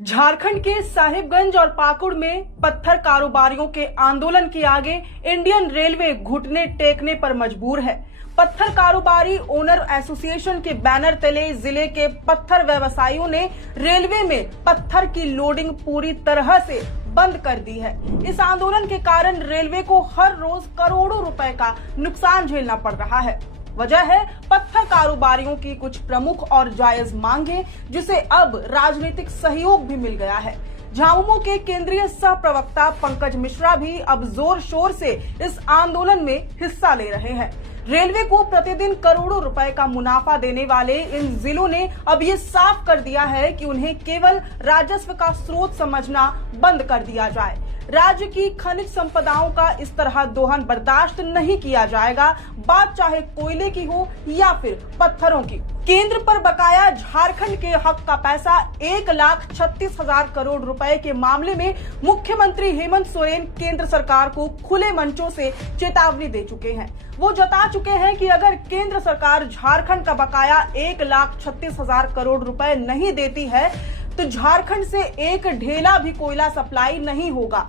झारखंड के साहिबगंज और पाकुड़ में पत्थर कारोबारियों के आंदोलन के आगे इंडियन रेलवे घुटने टेकने पर मजबूर है। पत्थर कारोबारी ओनर एसोसिएशन के बैनर तले जिले के पत्थर व्यवसायियों ने रेलवे में पत्थर की लोडिंग पूरी तरह से बंद कर दी है। इस आंदोलन के कारण रेलवे को हर रोज करोड़ों रुपए का नुकसान झेलना पड़ रहा है। वजह है पत्थर कारोबारियों की कुछ प्रमुख और जायज मांगे, जिसे अब राजनीतिक सहयोग भी मिल गया है। झामुमो के केंद्रीय सह प्रवक्ता पंकज मिश्रा भी अब जोर शोर से इस आंदोलन में हिस्सा ले रहे हैं। रेलवे को प्रतिदिन करोड़ों रुपए का मुनाफा देने वाले इन जिलों ने अब ये साफ कर दिया है कि उन्हें केवल राजस्व का स्रोत समझना बंद कर दिया जाए। राज्य की खनिज संपदाओं का इस तरह दोहन बर्दाश्त नहीं किया जाएगा, बात चाहे कोयले की हो या फिर पत्थरों की। केंद्र पर बकाया झारखंड के हक का पैसा 1,36,000 करोड़ रुपए के मामले में मुख्यमंत्री हेमंत सोरेन केंद्र सरकार को खुले मंचों से चेतावनी दे चुके हैं। वो जता चुके हैं कि अगर केंद्र सरकार झारखंड का बकाया 1,36,000 करोड़ रुपए नहीं देती है तो झारखंड से एक ढेला भी कोयला सप्लाई नहीं होगा।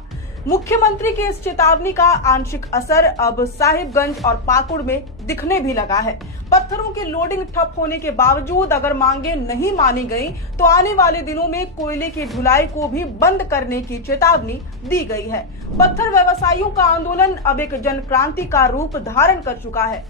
मुख्यमंत्री की इस चेतावनी का आंशिक असर अब साहिबगंज और पाकुड़ में दिखने भी लगा है। पत्थरों की लोडिंग ठप होने के बावजूद अगर मांगे नहीं मानी गई तो आने वाले दिनों में कोयले की ढुलाई को भी बंद करने की चेतावनी दी गई है। पत्थर व्यवसायियों का आंदोलन अब एक जन क्रांति का रूप धारण कर चुका है।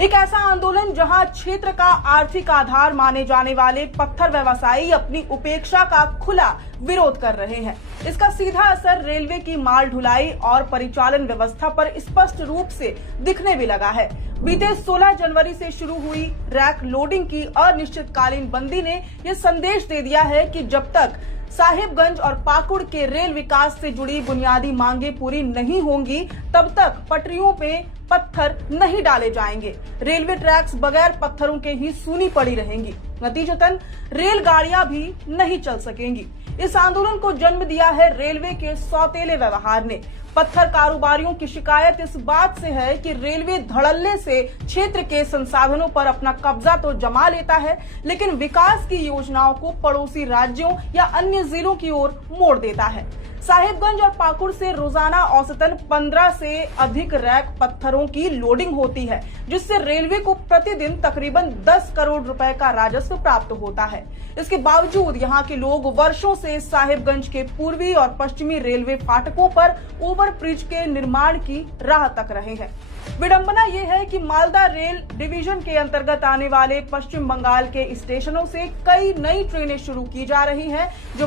एक ऐसा आंदोलन जहां क्षेत्र का आर्थिक आधार माने जाने वाले पत्थर व्यवसायी अपनी उपेक्षा का खुला विरोध कर रहे हैं। इसका सीधा असर रेलवे की माल ढुलाई और परिचालन व्यवस्था पर स्पष्ट रूप से दिखने भी लगा है। बीते 16 जनवरी से शुरू हुई रैक लोडिंग की अनिश्चितकालीन बंदी ने यह संदेश दे दिया है कि जब तक साहिबगंज और पाकुड़ के रेल विकास से जुड़ी बुनियादी मांगे पूरी नहीं होंगी तब तक पटरियों पे पत्थर नहीं डाले जाएंगे। रेलवे ट्रैक्स बगैर पत्थरों के ही सूनी पड़ी रहेंगी। नतीजतन रेलगाड़ियां भी नहीं चल सकेंगी। इस आंदोलन को जन्म दिया है रेलवे के सौतेले व्यवहार ने। पत्थर कारोबारियों की शिकायत इस बात से है कि रेलवे धड़ल्ले से क्षेत्र के संसाधनों पर अपना कब्जा तो जमा लेता है, लेकिन विकास की योजनाओं को पड़ोसी राज्यों या अन्य जिलों की ओर मोड़ देता है। साहिबगंज और पाकुड़ से रोजाना औसतन 15 से अधिक रैक पत्थरों की लोडिंग होती है, जिससे रेलवे को प्रतिदिन तकरीबन 10 करोड़ रुपए का राजस्व प्राप्त होता है। इसके बावजूद यहाँ के लोग वर्षों से साहिबगंज के पूर्वी और पश्चिमी रेलवे फाटकों पर ओवरब्रिज के निर्माण की राह तक रहे हैं। विडंबना ये है कि मालदा रेल डिवीजन के अंतर्गत आने वाले पश्चिम बंगाल के स्टेशनों से कई नई ट्रेनें शुरू की जा रही हैं, जो